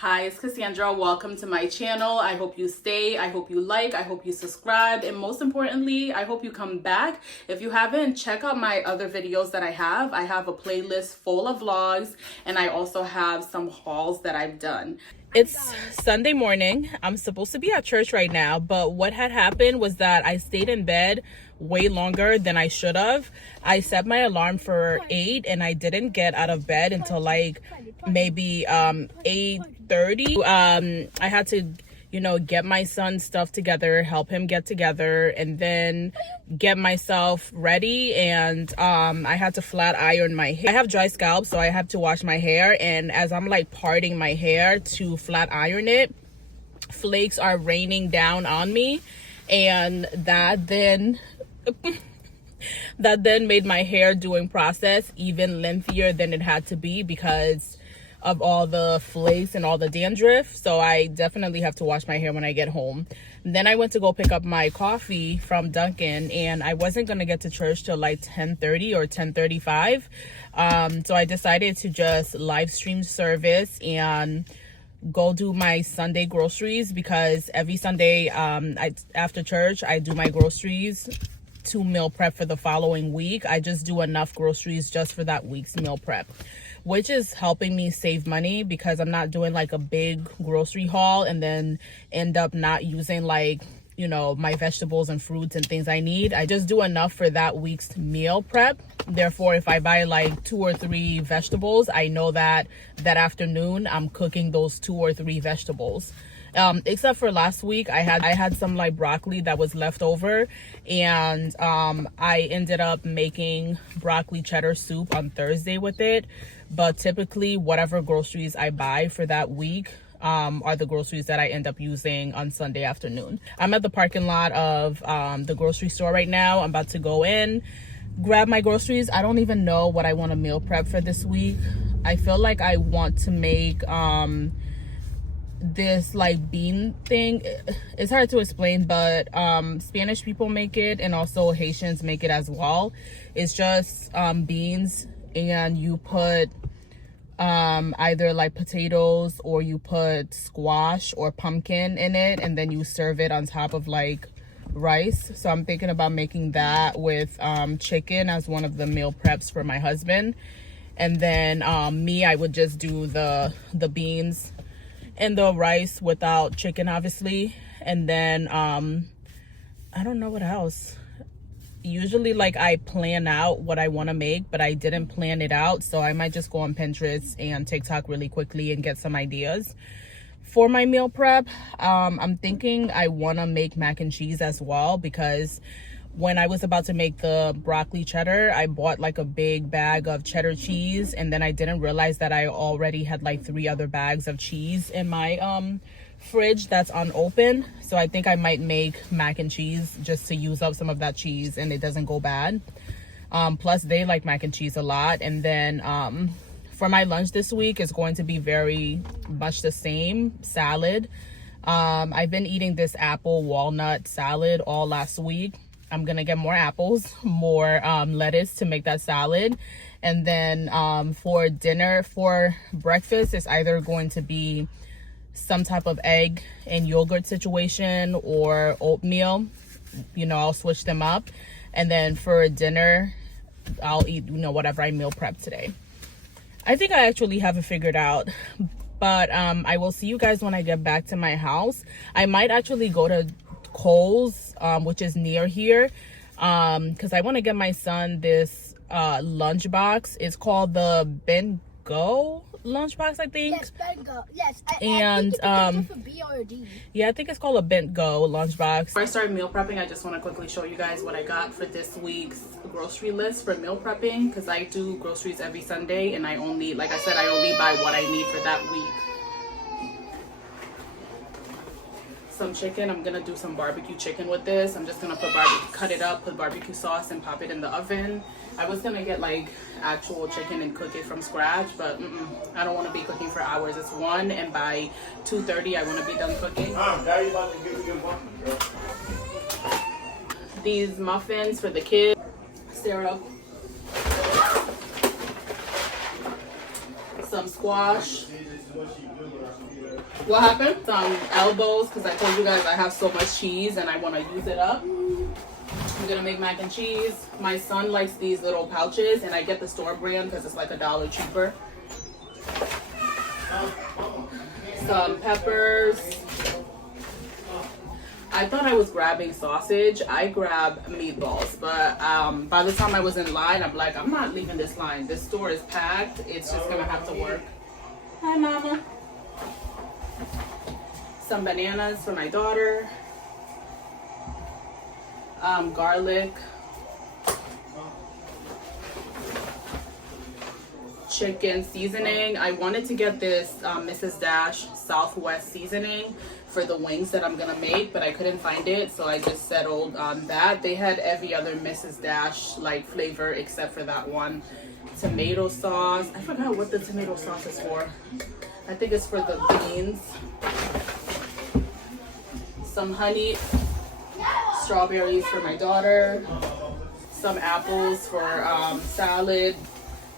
Hi, it's Cassandra. Welcome to my channel. I hope you stay. I hope you like. I hope you subscribe. And most importantly, I hope you come back. If you haven't, check out my other videos that I have. I have a playlist full of vlogs, and I also have some hauls that I've done. It's Sunday morning. I'm supposed to be at church right now, but what had happened was that I stayed in bed way longer than I should have. I set my alarm for 8 and I didn't get out of bed until like maybe 8:30. I had to get my son's stuff together, help him get together, and then get myself ready. And I had to flat iron my hair. I have dry scalp, so I have to wash my hair. And as I'm like parting my hair to flat iron it, flakes are raining down on me. And that then made my hair doing process even lengthier than it had to be because of all the flakes and all the dandruff. So I definitely have to wash my hair when I get home. And then I went to go pick up my coffee from Dunkin', and I wasn't gonna get to church till like 10:30 or 10:35. So I decided to just live stream service and go do my Sunday groceries, because every Sunday after church I do my groceries to meal prep for the following week. I just do enough groceries just for that week's meal prep, which is helping me save money because I'm not doing like a big grocery haul and then end up not using like my vegetables and fruits and things I need. I just do enough for that week's meal prep. Therefore, if I buy like 2 or 3 vegetables, I know that afternoon I'm cooking those 2 or 3 vegetables. Except for last week, I had some like broccoli that was left over, and I ended up making broccoli cheddar soup on Thursday with it. But typically, whatever groceries I buy for that week are the groceries that I end up using on Sunday afternoon. I'm at the parking lot of the grocery store right now. I'm about to go in, grab my groceries. I don't even know what I want to meal prep for this week. I feel like I want to make this like bean thing. It's hard to explain, but Spanish people make it, and also Haitians make it as well. It's just beans, and you put either like potatoes, or you put squash or pumpkin in it, and then you serve it on top of like rice. So I'm thinking about making that with chicken as one of the meal preps for my husband. And then I would just do the beans and the rice without chicken, obviously. And then I don't know what else. Usually like I plan out what I want to make, but I didn't plan it out, so I might just go on Pinterest and TikTok really quickly and get some ideas for my meal prep. I'm thinking I want to make mac and cheese as well, because when I was about to make the broccoli cheddar, I bought like a big bag of cheddar cheese, and then I didn't realize that I already had like 3 other bags of cheese in my fridge that's unopened. So I think I might make mac and cheese just to use up some of that cheese and it doesn't go bad. Plus they like mac and cheese a lot. And then for my lunch this week is going to be very much the same: salad. I've been eating this apple walnut salad all last week. I'm gonna get more apples, more lettuce to make that salad. And then for dinner, for breakfast, it's either going to be some type of egg and yogurt situation or oatmeal. I'll switch them up. And then for dinner, I'll eat whatever I meal prep today. I think I actually have it figured out, but I will see you guys when I get back to my house. I might actually go to Kohl's, which is near here, because I want to get my son this lunchbox. It's called the Ben Go lunchbox, I think. Yes, Ben Go. Yes. And I think it's for B or D. yeah, I think it's called a Ben Go lunchbox. Before I start meal prepping, I just want to quickly show you guys what I got for this week's grocery list for meal prepping, because I do groceries every Sunday, and I only buy what I need for that week. Some chicken. I'm gonna do some barbecue chicken with this. I'm just gonna cut it up, put barbecue sauce, and pop it in the oven. I was gonna get like actual chicken and cook it from scratch, but I don't want to be cooking for hours. It's 1, and by 2:30 I want to be done cooking. Daddy about to give you a muffin, girl. These muffins for the kids. Syrup. some squash. What happened? Some elbows, because I told you guys I have so much cheese and I want to use it up. I'm gonna make mac and cheese. My son likes these little pouches, and I get the store brand because it's like $1 cheaper. Some peppers. I thought I was grabbing sausage. I grabbed meatballs, but by the time I was in line, I'm like, I'm not leaving this line. This store is packed. It's just gonna have to work. Hi, Mama. Some bananas for my daughter. Garlic. Chicken seasoning. I wanted to get this Mrs. Dash Southwest seasoning for the wings that I'm gonna make, but I couldn't find it, so I just settled on that. They had every other Mrs. Dash like flavor except for that one. Tomato sauce. I forgot what the tomato sauce is for. I think it's for the beans. Some honey, strawberries for my daughter, some apples for salad,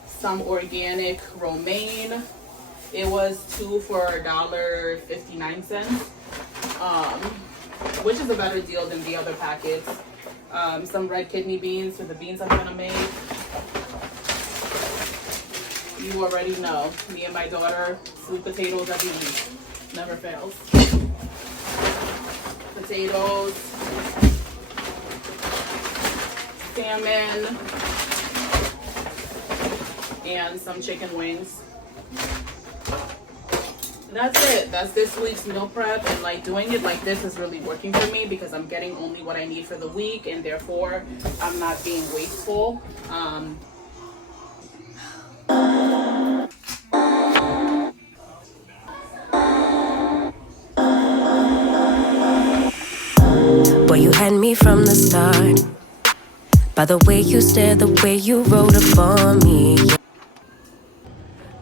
some organic romaine. It was 2 for $1.59, which is a better deal than the other packets. Some red kidney beans for the beans I'm gonna make. You already know, me and my daughter, sweet potatoes every week, never fails. Potatoes, salmon, and some chicken wings. That's it. That's this week's meal prep, and like doing it like this is really working for me because I'm getting only what I need for the week, and therefore I'm not being wasteful. Boy, you had me from the start. By the way you stare, the way you wrote upon me.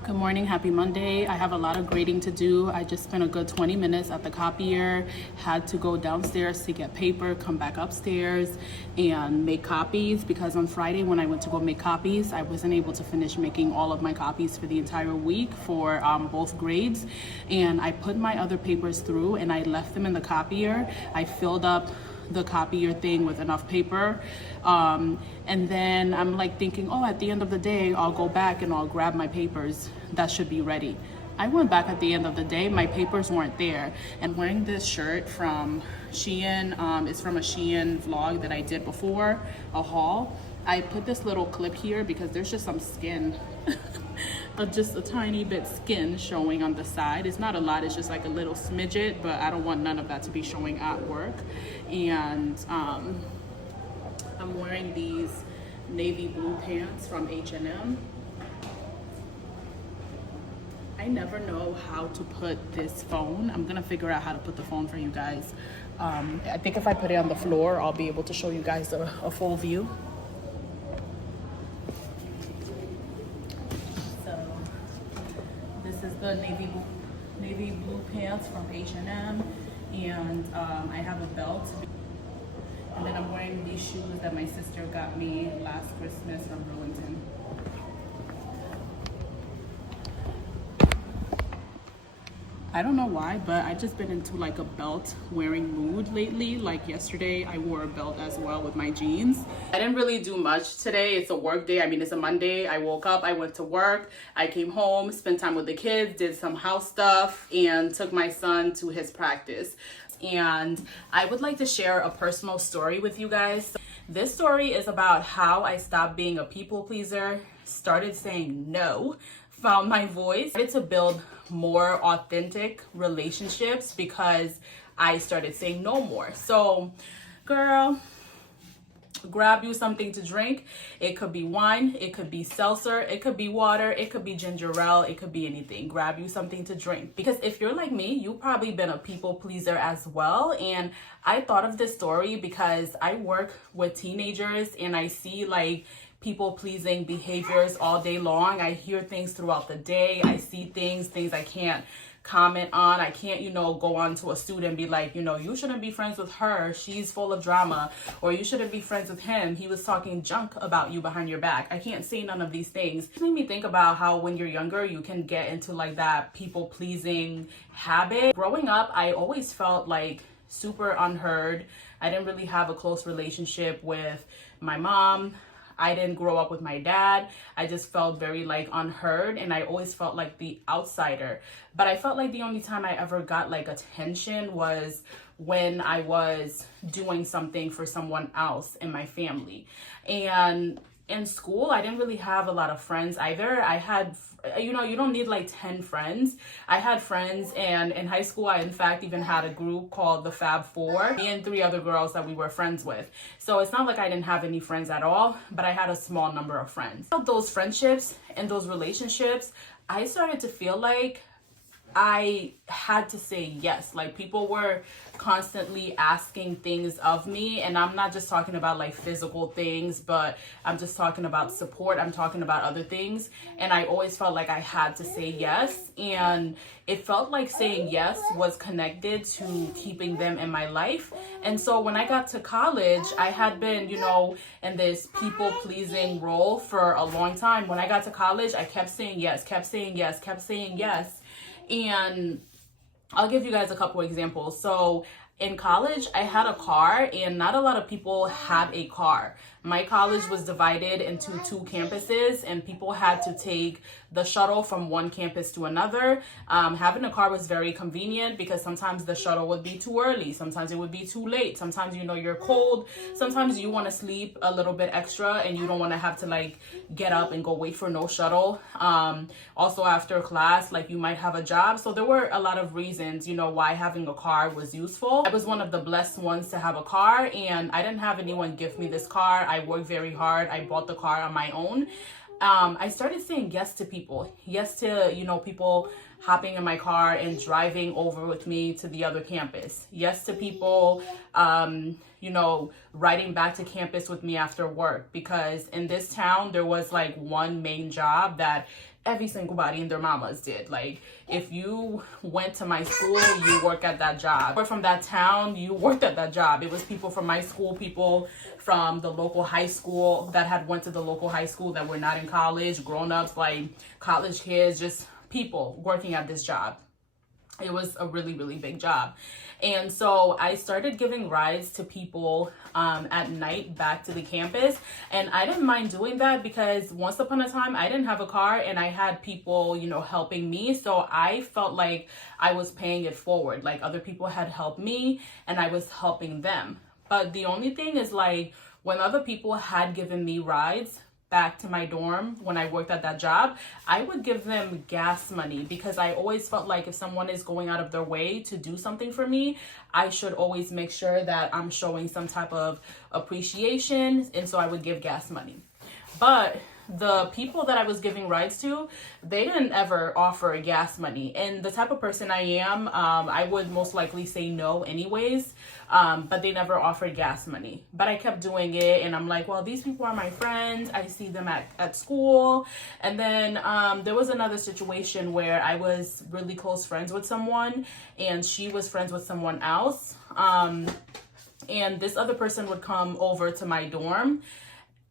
Good morning, happy Monday. I have a lot of grading to do. I just spent a good 20 minutes at the copier, had to go downstairs to get paper, come back upstairs and make copies because on Friday when I went to go make copies, I wasn't able to finish making all of my copies for the entire week for both grades. And I put my other papers through and I left them in the copier. I filled up the copier thing with enough paper, and then I'm like thinking, oh, at the end of the day I'll go back and I'll grab my papers that should be ready. I went back at the end of the day, my papers weren't there. And wearing this shirt from Shein, it's from a Shein vlog that I did before, a haul. I put this little clip here because there's just some skin just a tiny bit skin showing on the side. It's not a lot, it's just like a little smidget, but I don't want none of that to be showing at work. And I'm wearing these navy blue pants from H&M. I never know how to put this phone. I'm gonna figure out how to put the phone for you guys. I think if I put it on the floor, I'll be able to show you guys a full view. This is the navy blue pants from H&M, and I have a belt. And then I'm wearing these shoes that my sister got me last Christmas from Burlington. I don't know why, but I just been into like a belt wearing mood lately. Like yesterday, I wore a belt as well with my jeans. I didn't really do much today. It's a work day. I mean, it's a Monday. I woke up, I went to work, I came home, spent time with the kids, did some house stuff, and took my son to his practice. And I would like to share a personal story with you guys. This story is about how I stopped being a people pleaser, started saying no, found my voice, started to build more authentic relationships because I started saying no more. So, girl, grab you something to drink. It could be wine, it could be seltzer, it could be water, it could be ginger ale, it could be anything. Grab you something to drink. Because if you're like me, you've probably been a people pleaser as well. And I thought of this story because I work with teenagers and I see like people pleasing behaviors all day long. I hear things throughout the day. I see things I can't comment on. I can't, go on to a student and be like, you shouldn't be friends with her. She's full of drama. Or you shouldn't be friends with him. He was talking junk about you behind your back. I can't say none of these things. It made me think about how when you're younger, you can get into like that people pleasing habit. Growing up, I always felt like super unheard. I didn't really have a close relationship with my mom. I didn't grow up with my dad. I just felt very like unheard, and I always felt like the outsider. But I felt like the only time I ever got like attention was when I was doing something for someone else in my family. And in school, I didn't really have a lot of friends either. I had, you don't need like 10 friends. I had friends, and in high school, I in fact even had a group called the Fab Four, me and 3 other girls that we were friends with. So it's not like I didn't have any friends at all, but I had a small number of friends. Those friendships and those relationships, I started to feel like I had to say yes. Like people were constantly asking things of me, and I'm not just talking about like physical things, but I'm just talking about support. I'm talking about other things, and I always felt like I had to say yes, and it felt like saying yes was connected to keeping them in my life. And so when I got to college, I had been, in this people pleasing role for a long time. When I got to college, I kept saying yes, kept saying yes, kept saying yes. And I'll give you guys a couple examples. So in college, I had a car, and not a lot of people had a car. My college was divided into 2 campuses, and people had to take the shuttle from one campus to another. Having a car was very convenient because sometimes the shuttle would be too early. Sometimes it would be too late. Sometimes, you're cold. Sometimes you want to sleep a little bit extra and you don't want to have to like get up and go wait for no shuttle. Also after class, like you might have a job. So there were a lot of reasons, why having a car was useful. I was one of the blessed ones to have a car, and I didn't have anyone give me this car. I worked very hard. I bought the car on my own. I started saying yes to people. Yes to, people hopping in my car and driving over with me to the other campus. Yes to people, riding back to campus with me after work. Because in this town, there was like one main job that every single body and their mamas did. Like if you went to my school, you work at that job. Or from that town, you worked at that job. It was people from my school, people from the local high school that had went to the local high school that were not in college, grown-ups, like college kids, just people working at this job. It was a really, really big job. And so I started giving rides to people at night back to the campus. And I didn't mind doing that because once upon a time, I didn't have a car and I had people, helping me. So I felt like I was paying it forward. Like other people had helped me and I was helping them. But the only thing is like when other people had given me rides back to my dorm when I worked at that job, I would give them gas money because I always felt like if someone is going out of their way to do something for me, I should always make sure that I'm showing some type of appreciation, and so I would give gas money. But the people that I was giving rides to, they didn't ever offer gas money. And the type of person I am, I would most likely say no anyways, but they never offered gas money. But I kept doing it, and I'm like, well, these people are my friends. I see them at school. And then there was another situation where I was really close friends with someone, and she was friends with someone else. And this other person would come over to my dorm.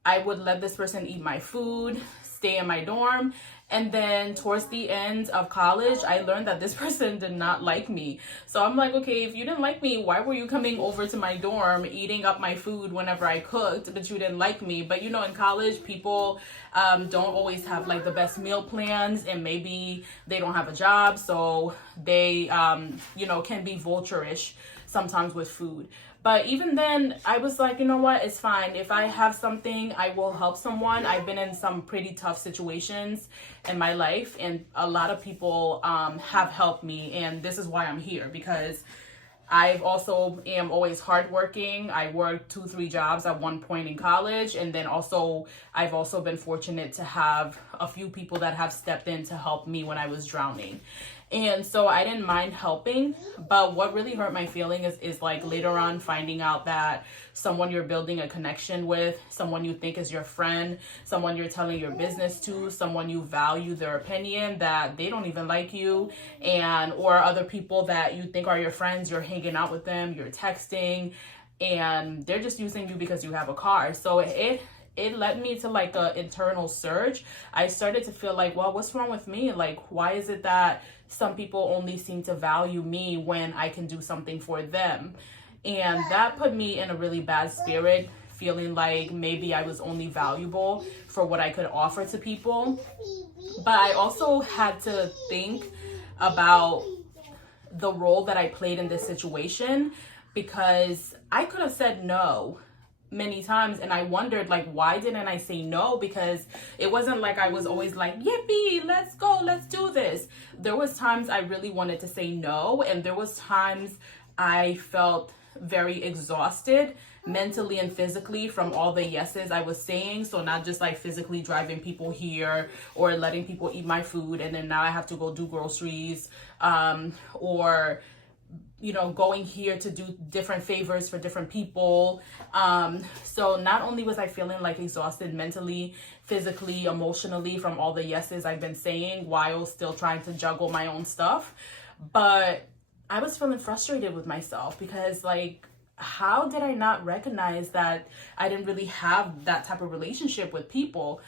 I would let this person eat my food, stay in my dorm. And then towards the end of college, I learned that this person did not like me. So I'm like, okay, if you didn't like me, why were you coming over to my dorm, eating up my food whenever I cooked, but you didn't like me? But in college, people don't always have like the best meal plans, and maybe they don't have a job. So they, can be vulture-ish sometimes with food. But even then, I was like, you know what? It's fine. If I have something, I will help someone. I've been in some pretty tough situations in my life, and a lot of people have helped me. And this is why I'm here, because I've also am always hardworking. I worked 2-3 jobs at one point in college, and then also I've also been fortunate to have a few people that have stepped in to help me when I was drowning. And so I didn't mind helping, but what really hurt my feeling is like later on finding out that someone you're building a connection with, someone you think is your friend, someone you're telling your business to, someone you value their opinion, that they don't even like you, and or other people that you think are your friends, you're hanging out with them, you're texting, and they're just using you because you have a car. So it led me to like an internal surge. I started to feel like, well, what's wrong with me? Like, why is it that some people only seem to value me when I can do something for them? And that put me in a really bad spirit, feeling like maybe I was only valuable for what I could offer to people. But I also had to think about the role that I played in this situation, because I could have said no many times, and I wondered, like, why didn't I say no? Because it wasn't like I was always like, yippee, let's go, let's do this. There was times I really wanted to say no, and there was times I felt very exhausted mentally and physically from all the yeses I was saying. So not just like physically driving people here or letting people eat my food, and then now I have to go do groceries, or going here to do different favors for different people. So not only was I feeling like exhausted mentally, physically, emotionally from all the yeses I've been saying while still trying to juggle my own stuff, but I was feeling frustrated with myself, because like, how did I not recognize that I didn't really have that type of relationship with people?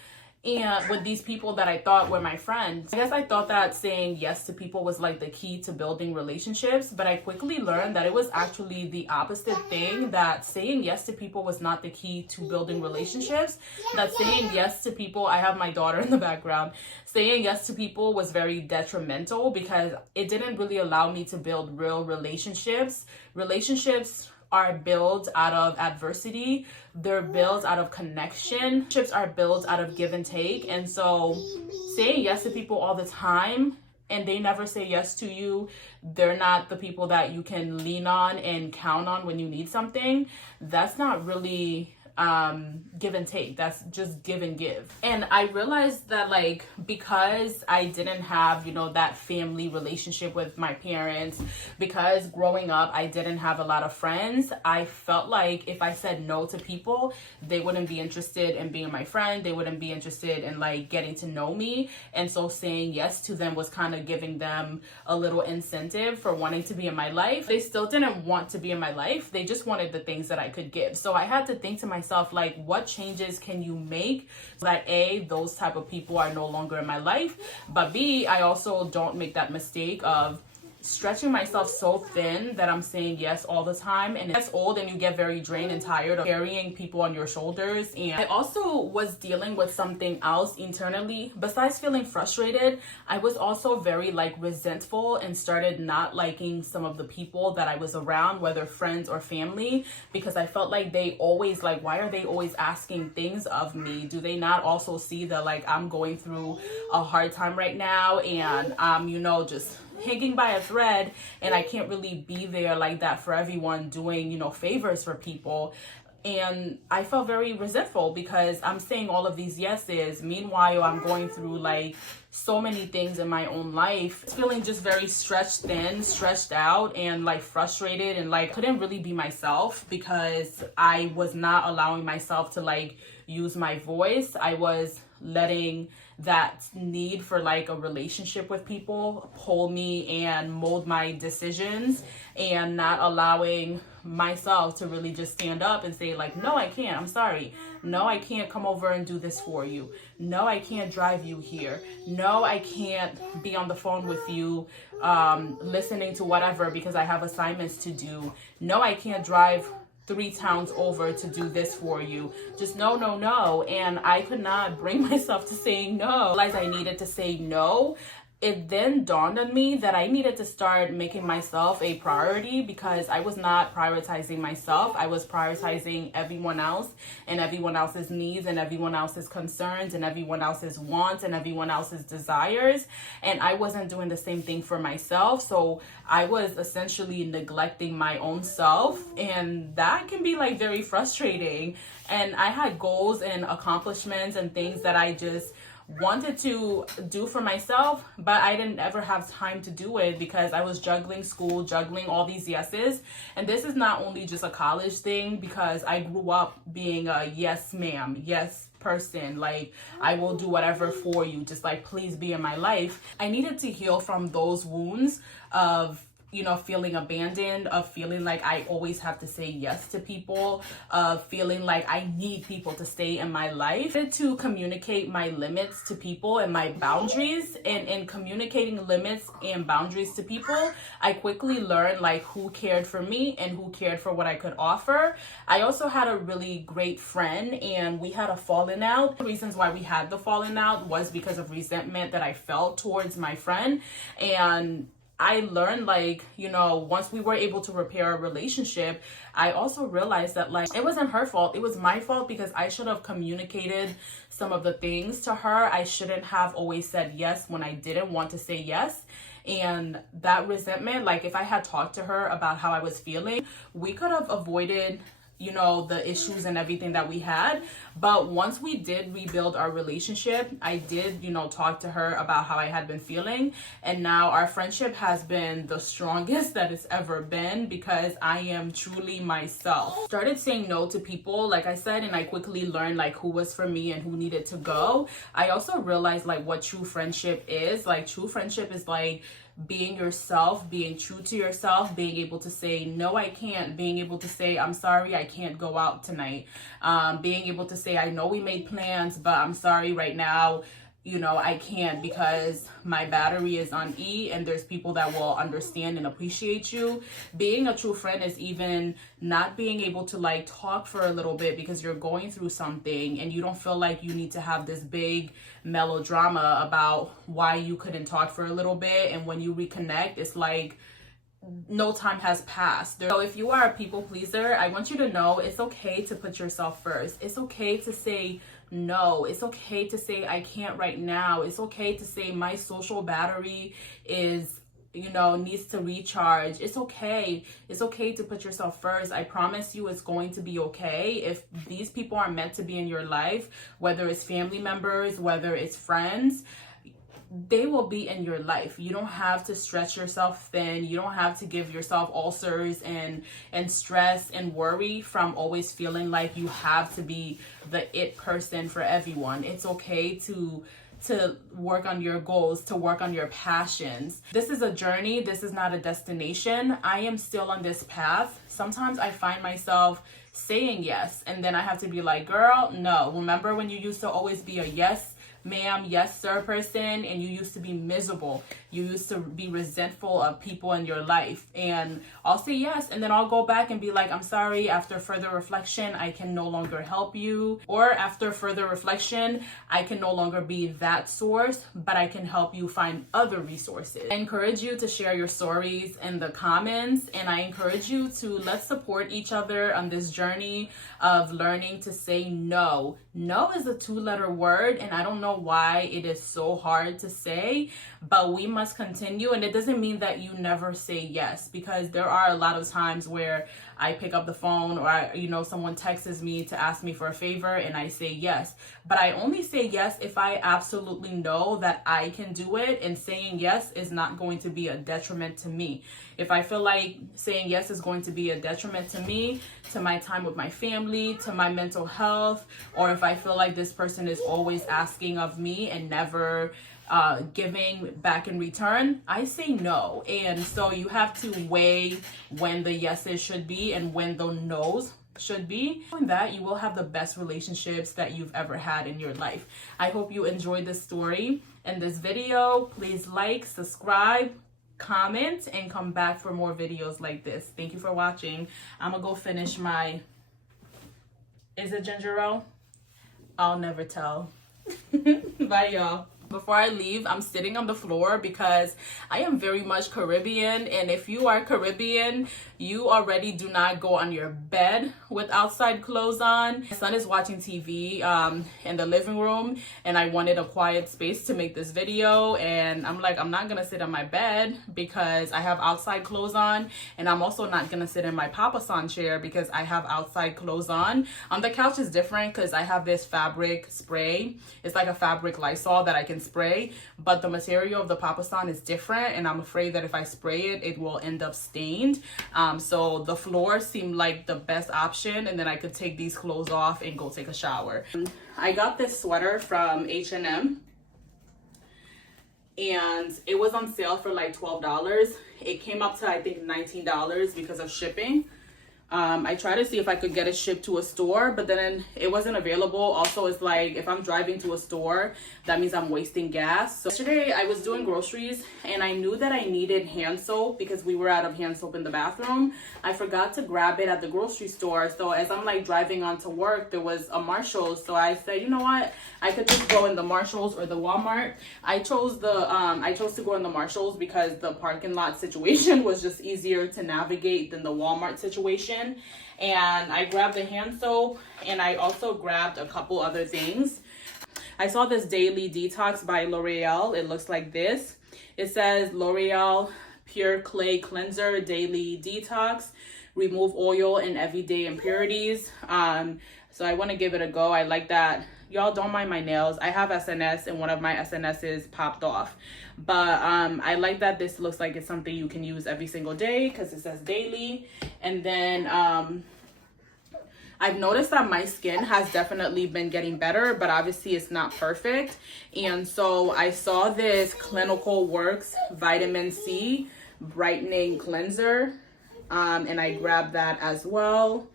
And with these people that I thought were my friends. I guess I thought that saying yes to people was like the key to building relationships, but I quickly learned that it was actually the opposite thing, that saying yes to people was not the key to building relationships, that saying yes to people, I have my daughter in the background, saying yes to people was very detrimental, because it didn't really allow me to build real relationships. Relationships are built out of adversity. They're built out of connection. Relationships are built out of give and take. And so saying yes to people all the time and they never say yes to you, they're not the people that you can lean on and count on when you need something, that's not really give and take. That's just give and give. And I realized that, like, because I didn't have, that family relationship with my parents, because growing up I didn't have a lot of friends, I felt like if I said no to people, they wouldn't be interested in being my friend. They wouldn't be interested in like getting to know me. And so saying yes to them was kind of giving them a little incentive for wanting to be in my life. They still didn't want to be in my life. They just wanted the things that I could give. So I had to think to myself, like, what changes can you make so that A, those type of people are no longer in my life, but B, I also don't make that mistake of stretching myself so thin that I'm saying yes all the time, and it's old and you get very drained and tired of carrying people on your shoulders. And I also was dealing with something else internally. Besides feeling frustrated, I was also very like resentful and started not liking some of the people that I was around, whether friends or family, because I felt like they always like, why are they always asking things of me? Do they not also see that like I'm going through a hard time right now, and just hanging by a thread, and I can't really be there like that for everyone, doing favors for people. And I felt very resentful because I'm saying all of these yeses, meanwhile I'm going through like so many things in my own life, feeling just very stretched thin, stretched out, and like frustrated, and like couldn't really be myself because I was not allowing myself to like use my voice. I was letting that need for like a relationship with people pull me and mold my decisions, and not allowing myself to really just stand up and say like, no, I can't, I'm sorry, no, I can't come over and do this for you, no, I can't drive you here, no, I can't be on the phone with you listening to whatever because I have assignments to do, no, I can't drive 3 towns over to do this for you, just no. And I could not bring myself to saying no. I realized I needed to say no, it then dawned on me that I needed to start making myself a priority, because I was not prioritizing myself. I was prioritizing everyone else and everyone else's needs and everyone else's concerns and everyone else's wants and everyone else's desires. And I wasn't doing the same thing for myself. So I was essentially neglecting my own self. And that can be like very frustrating. And I had goals and accomplishments and things that I just wanted to do for myself, but I didn't ever have time to do it because I was juggling school, juggling all these yeses. And this is not only just a college thing, because I grew up being a yes ma'am, yes person, like I will do whatever for you, just like please be in my life. I needed to heal from those wounds of, you know, feeling abandoned, of feeling like I always have to say yes to people, of feeling like I need people to stay in my life. To communicate my limits to people and my boundaries, and in communicating limits and boundaries to people, I quickly learned like who cared for me and who cared for what I could offer. I also had a really great friend, and we had a falling out. The reasons why we had the falling out was because of resentment that I felt towards my friend. And I learned, like, you know, once we were able to repair a relationship, I also realized that, like, it wasn't her fault. It was my fault, because I should have communicated some of the things to her. I shouldn't have always said yes when I didn't want to say yes. And that resentment, like, if I had talked to her about how I was feeling, we could have avoided, you know, the issues and everything that we had. But once we did rebuild our relationship, I did, you know, talk to her about how I had been feeling. And now our friendship has been the strongest that it's ever been, because I am truly myself. Started saying no to people, like I said, and I quickly learned like who was for me and who needed to go. I also realized like what true friendship is. Like, true friendship is like being yourself, being true to yourself, being able to say, no, I can't, being able to say, I'm sorry, I can't go out tonight, being able to say, I know we made plans, but I'm sorry right now, you know, I can't because my battery is on E, and there's people that will understand and appreciate you. Being a true friend is even not being able to like talk for a little bit because you're going through something and you don't feel like you need to have this big melodrama about why you couldn't talk for a little bit. And when you reconnect, it's like no time has passed. So if you are a people pleaser, I want you to know it's okay to put yourself first. It's okay to say no. It's okay to say I can't right now. It's okay to say my social battery is, you know, needs to recharge. It's okay. It's okay to put yourself first. I promise you it's going to be okay. If these people are meant to be in your life, whether it's family members, whether it's friends, they will be in your life. You don't have to stretch yourself thin. You don't have to give yourself ulcers and stress and worry from always feeling like you have to be the it person for everyone. It's okay to work on your goals, to work on your passions. This is a journey. This is not a destination. I am still on this path. Sometimes I find myself saying yes, and then I have to be like, girl, no. Remember when you used to always be a yes ma'am, yes sir person, and you used to be miserable, you used to be resentful of people in your life? And I'll say yes, and then I'll go back and be like, I'm sorry, after further reflection I can no longer help you, or after further reflection I can no longer be that source, but I can help you find other resources. I encourage you to share your stories in the comments, and I encourage you to let's support each other on this journey of learning to say no. No is a 2-letter word, and I don't know why it is so hard to say, but we must continue. And it doesn't mean that you never say yes, because there are a lot of times where I pick up the phone, or someone texts me to ask me for a favor and I say yes. But I only say yes if I absolutely know that I can do it, and saying yes is not going to be a detriment to me. If I feel like saying yes is going to be a detriment to me, to my time with my family, to my mental health, or if I feel like this person is always asking of me and never giving back in return, I say no. And so you have to weigh when the yeses should be and when the no's should be. Doing that, you will have the best relationships that you've ever had in your life. I hope you enjoyed this story and this video. Please like, subscribe, comment, and come back for more videos like this. Thank you for watching. I'm gonna go finish my, is it ginger ale? I'll never tell. Bye y'all. Before I leave, I'm sitting on the floor because I am very much Caribbean, and if you are Caribbean, you already do not go on your bed with outside clothes on. My son is watching TV in the living room, and I wanted a quiet space to make this video, and I'm like, I'm not gonna sit on my bed because I have outside clothes on, and I'm also not gonna sit in my Papasan chair because I have outside clothes on. The couch is different because I have this fabric spray. It's like a fabric Lysol that I can spray, but the material of the Papasan is different, and I'm afraid that if I spray it, it will end up stained. So the floor seemed like the best option, and then I could take these clothes off and go take a shower. I got this sweater from H&M, and it was on sale for like $12. It came up to I think $19 because of shipping. I tried to see if I could get it shipped to a store, but then it wasn't available. Also, it's like if I'm driving to a store, that means I'm wasting gas. So yesterday I was doing groceries, and I knew that I needed hand soap because we were out of hand soap in the bathroom. I forgot to grab it at the grocery store. So as I'm like driving on to work, there was a Marshall's. So I said, you know what? I could just go in the Marshall's or the Walmart. I chose to go in the Marshall's because the parking lot situation was just easier to navigate than the Walmart situation. And I grabbed the hand soap, and I also grabbed a couple other things. I saw this Daily Detox by L'Oreal. It looks like this. It says L'Oreal Pure Clay Cleanser Daily Detox. Remove oil and everyday impurities. So I want to give it a go. I like that. Y'all don't mind my nails. I have SNS, and one of my SNSs popped off. But I like that this looks like it's something you can use every single day because it says daily. And then I've noticed that my skin has definitely been getting better, but obviously it's not perfect. And so I saw this Clinical Works Vitamin C Brightening Cleanser, and I grabbed that as well.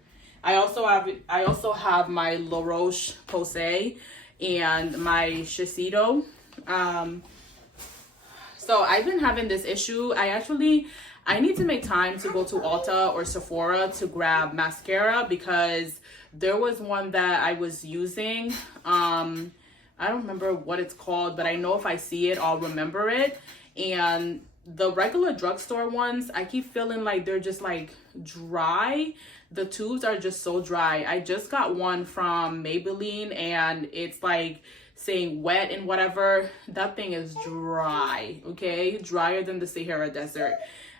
I also have my La Roche-Posay and my Shiseido. So I've been having this issue. I need to make time to go to Ulta or Sephora to grab mascara because there was one that I was using. I don't remember what it's called, but I know if I see it, I'll remember it. And the regular drugstore ones, I keep feeling like they're just like dry. The tubes are just so dry. I just got one from Maybelline, and it's like saying wet and whatever. That thing is dry, okay? Drier than the Sahara Desert.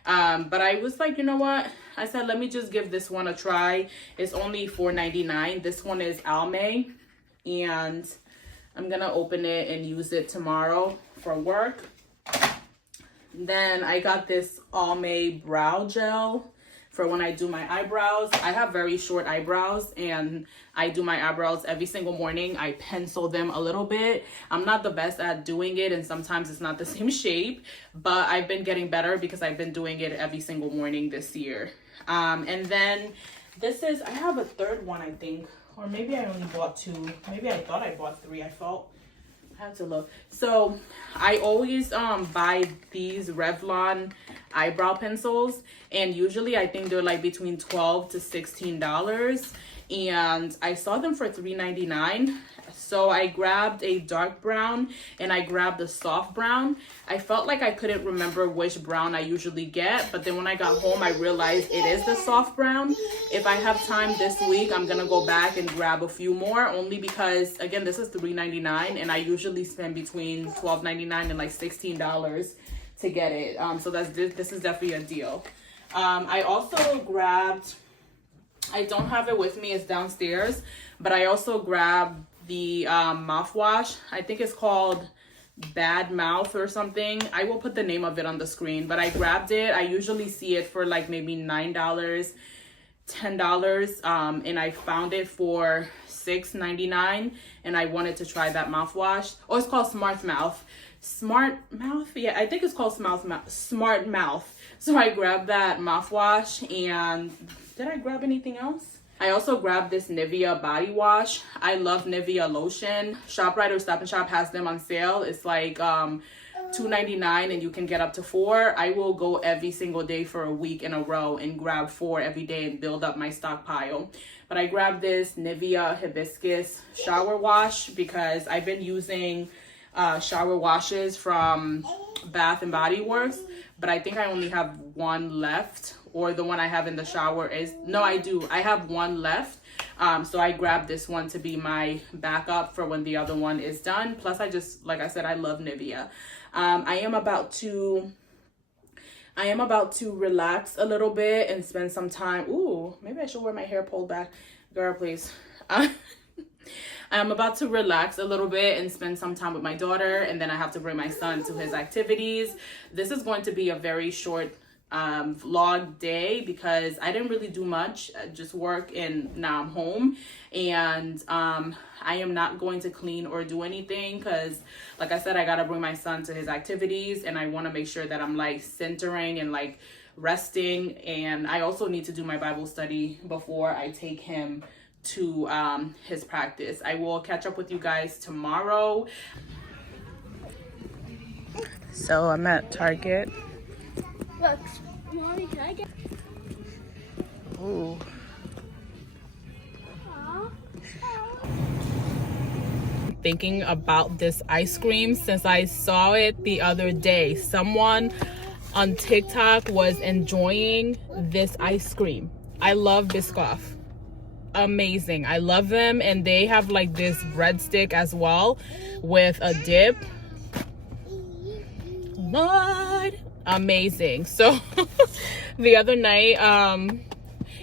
But I was like, you know what? I said, let me just give this one a try. It's only $4.99. This one is Almay, and I'm gonna open it and use it tomorrow for work. Then I got this Almay brow gel for when I do my eyebrows. I have very short eyebrows, and I do my eyebrows every single morning. I pencil them a little bit. I'm not the best at doing it, and sometimes it's not the same shape, but I've been getting better because I've been doing it every single morning this year. And then I have a third one, I think, or maybe I only bought two. Maybe I thought I bought three. I have to look. So I always buy these Revlon eyebrow pencils, and usually I think they're like between $12 to $16, and I saw them for $3.99. So I grabbed a dark brown and I grabbed a soft brown. I felt like I couldn't remember which brown I usually get, but then when I got home I realized it is the soft brown. If I have time this week, I'm gonna go back and grab a few more, only because again, this is $3.99 and I usually spend between $12.99 and like $16 to get it. So this is definitely a deal. I also grabbed, I don't have it with me, it's downstairs, but I also grabbed the mouthwash. I think it's called Bad Mouth or something. I will put the name of it on the screen, but I grabbed it. I usually see it for like maybe $9, $10, and I found it for $6.99, and I wanted to try that mouthwash. Oh, it's called Smart Mouth. Yeah, I think it's called Smart Mouth. So I grabbed that mouthwash, and did I grab anything else? I also grabbed this Nivea body wash. I love Nivea lotion. ShopRite or Stop & Shop has them on sale. It's like $2.99 and you can get up to 4. I will go every single day for a week in a row and grab 4 every day and build up my stockpile. But I grabbed this Nivea hibiscus shower wash because I've been using shower washes from Bath and Body Works, but I think I only have one left, or the one I have in the shower is, no, I do. I have one left. So I grabbed this one to be my backup for when the other one is done. Plus, I just, like I said, I love Nivea. I am about to relax a little bit and spend some time. Ooh, maybe I should wear my hair pulled back. Girl, please. I'm about to relax a little bit and spend some time with my daughter, and then I have to bring my son to his activities. This is going to be a very short vlog day because I didn't really do much, just work, and now I'm home. And I am not going to clean or do anything because, like I said, I gotta bring my son to his activities, and I want to make sure that I'm like centering and like resting. And I also need to do my Bible study before I take him to his practice. I will catch up with you guys tomorrow. So I'm at Target. Look, Mommy, can I get? Ooh. Thinking about this ice cream since I saw it the other day. Someone on TikTok was enjoying this ice cream. I love Biscoff. Amazing. I love them, and they have like this breadstick as well with a dip. Lord, amazing. So the other night,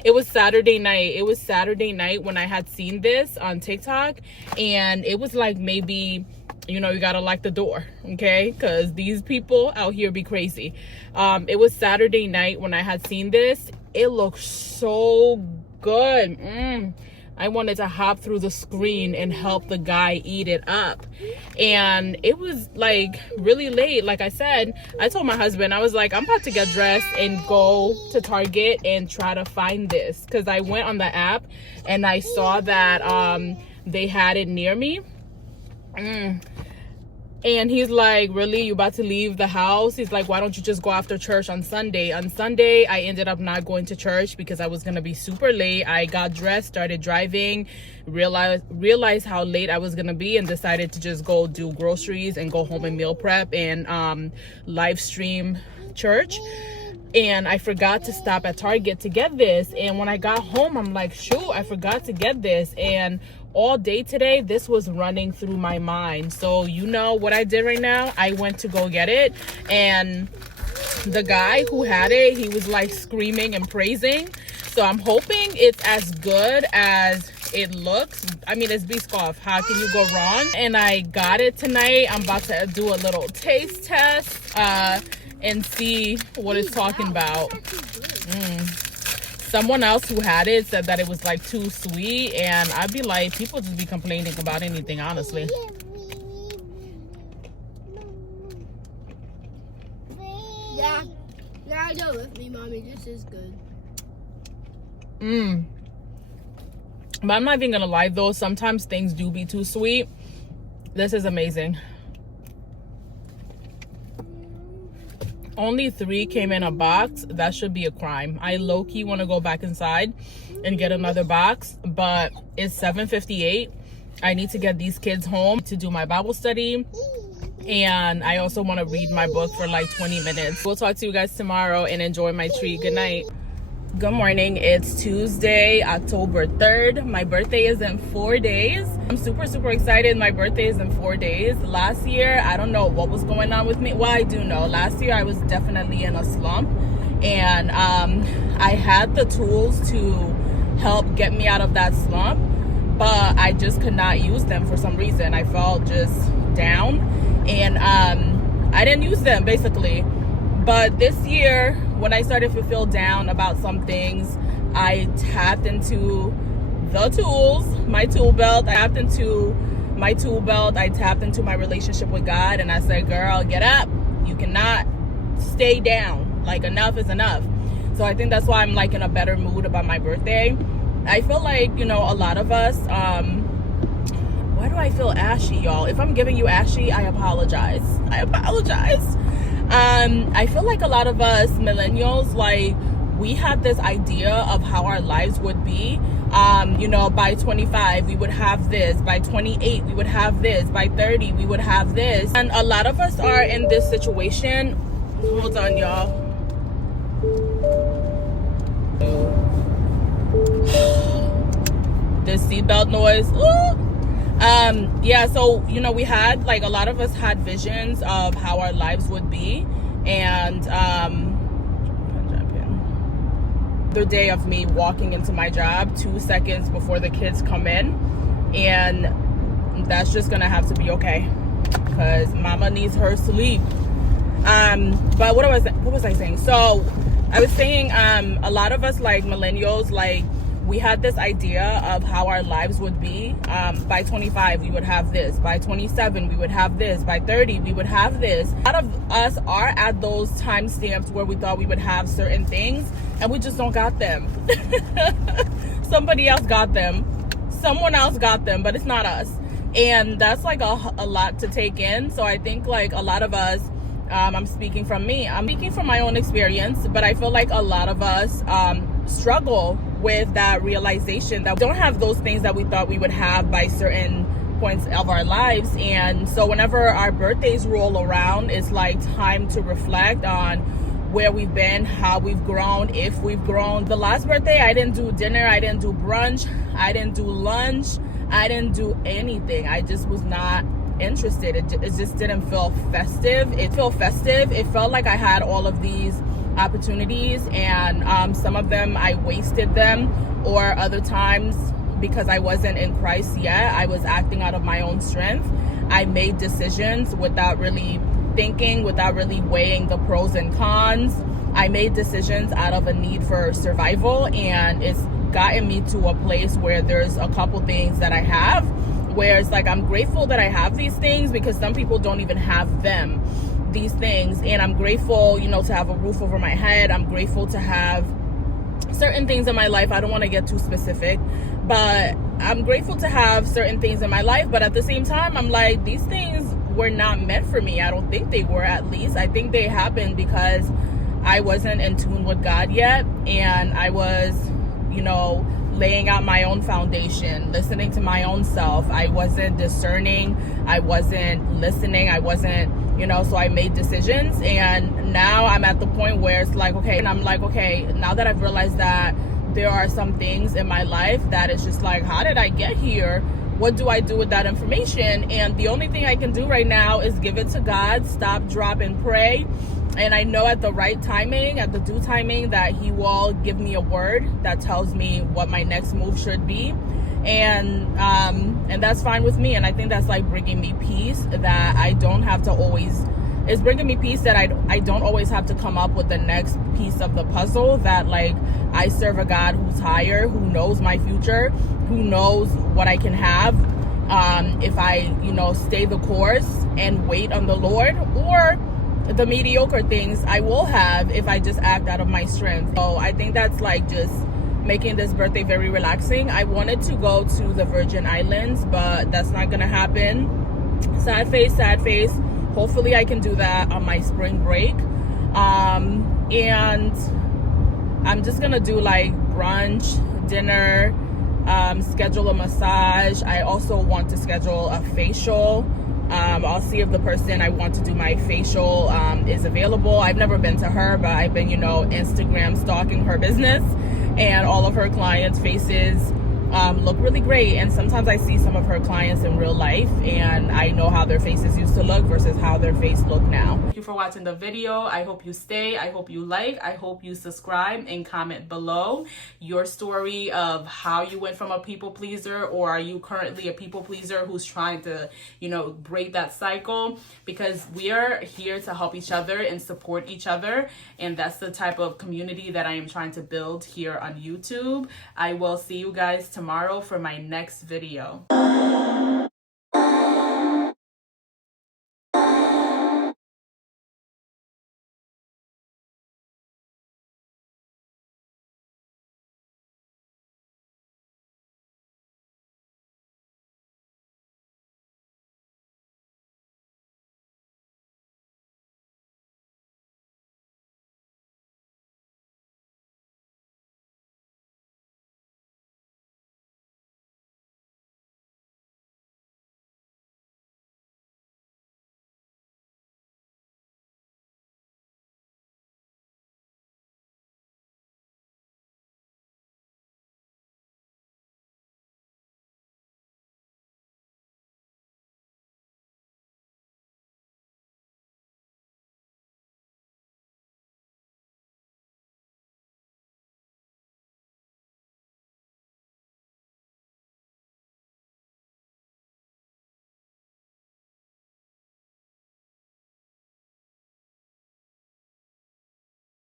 it was Saturday night when I had seen this on TikTok, and it was like, maybe, you know, you gotta lock the door, okay, because these people out here be crazy. It was Saturday night when I had seen this. It looked so good. I wanted to hop through the screen and help the guy eat it up. And it was like really late. Like I said, I told my husband, I was like, I'm about to get dressed and go to Target and try to find this, because I went on the app and I saw that they had it near me. And he's like, really, you about to leave the house? He's like, why don't you just go after church on Sunday? On Sunday, I ended up not going to church because I was going to be super late. I got dressed, started driving, realized how late I was going to be, and decided to just go do groceries and go home and meal prep and live stream church. And I forgot to stop at Target to get this. And when I got home, I'm like, shoot, I forgot to get this. And all day today, this was running through my mind. So you know what I did right now? I went to go get it. And the guy who had it, he was like screaming and praising. So I'm hoping it's as good as it looks. I mean, it's Biscoff. How can you go wrong? And I got it tonight. I'm about to do a little taste test and see what it's talking about. Someone else who had it said that it was like too sweet, and I'd be like, people just be complaining about anything, honestly. Yeah, go with me, Mommy. This is good. But I'm not even gonna lie though, sometimes things do be too sweet. This is amazing. Only 3 came in a box. That should be a crime. I low-key want to go back inside and get another box, but it's 7:58. I need to get these kids home to do my Bible study, and I also want to read my book for like 20 minutes. We'll talk to you guys tomorrow, and enjoy my treat. Good night. Good morning. It's Tuesday, October 3rd. My birthday is in 4 days. I'm super excited. My birthday is in 4 days. Last year, I don't know what was going on with me. Well, I do know. Last year, I was definitely in a slump, and I had the tools to help get me out of that slump, but I just could not use them for some reason. I felt just down, and I didn't use them basically. But this year, when I started to feel down about some things, I tapped into the tools, my tool belt. I tapped into my relationship with God, and I said, girl, get up. You cannot stay down. Like, enough is enough. So I think that's why I'm like in a better mood about my birthday. I feel like, you know, a lot of us, why do I feel ashy, y'all? If I'm giving you ashy, I apologize. I feel like a lot of us millennials, like, we had this idea of how our lives would be. You know, by 25 we would have this, by 28 we would have this, by 30 we would have this. And a lot of us are in this situation. Hold on, y'all. This seatbelt noise. Yeah, so you know, we had, like, a lot of us had visions of how our lives would be. And the day of me walking into my job 2 seconds before the kids come in, and that's just gonna have to be okay because mama needs her sleep. But what was I saying? So I was saying, a lot of us, like millennials, like, we had this idea of how our lives would be. By 25 we would have this, by 27 we would have this, by 30 we would have this. A lot of us are at those timestamps where we thought we would have certain things, and we just don't got them. Somebody else got them, someone else got them, but it's not us. And that's like a lot to take in. So I think, like, a lot of us, I'm speaking from me, I'm speaking from my own experience, but I feel like a lot of us struggle with that realization that we don't have those things that we thought we would have by certain points of our lives. And so whenever our birthdays roll around, it's like time to reflect on where we've been, how we've grown, if we've grown. The last birthday, I didn't do dinner, I didn't do brunch, I didn't do lunch, I didn't do anything. I just was not interested. It just didn't feel festive. It felt like I had all of these opportunities, and some of them I wasted them, or other times, because I wasn't in Christ yet, I was acting out of my own strength. I made decisions without really thinking, without really weighing the pros and cons. I made decisions out of a need for survival, and it's gotten me to a place where there's a couple things that I have where it's like, I'm grateful that I have these things, because some people don't even have them, these things. And I'm grateful, you know, to have a roof over my head. I'm grateful to have certain things in my life. I don't want to get too specific, but I'm grateful to have certain things in my life. But at the same time, I'm like, these things were not meant for me. I don't think they were, at least. I think they happened because I wasn't in tune with God yet, and I was, you know, laying out my own foundation, listening to my own self. I wasn't discerning, I wasn't listening, I wasn't, you know, so I made decisions. And now I'm at the point where it's like, okay, and I'm like, okay, now that I've realized that there are some things in my life that is just like, how did I get here? What do I do with that information? And the only thing I can do right now is give it to God, stop, drop, and pray. And I know at the right timing, at the due timing, that he will give me a word that tells me what my next move should be. And that's fine with me. And I think that's like bringing me peace, that I don't have to always, it's bringing me peace that I don't always have to come up with the next piece of the puzzle, that like I serve a God who's higher, who knows my future, who knows what I can have if I, you know, stay the course and wait on the Lord, or the mediocre things I will have if I just act out of my strength. So I think that's like just making this birthday very relaxing. I wanted to go to the Virgin Islands, but that's not gonna happen. Sad face. Hopefully I can do that on my spring break. And I'm just gonna do like brunch, dinner, schedule a massage. I also want to schedule a facial. I'll see if the person I want to do my facial is available. I've never been to her, but I've been, you know, Instagram stalking her business, and all of her clients' faces look really great. And sometimes I see some of her clients in real life, and I know how their faces used to look versus how their face look now. Thank you for watching the video. I hope you stay. I hope you like. I hope you subscribe, and comment below your story of how you went from a people pleaser, or are you currently a people pleaser who's trying to, you know, break that cycle, because we are here to help each other and support each other. And that's the type of community that I am trying to build here on YouTube. I will see you guys tomorrow for my next video.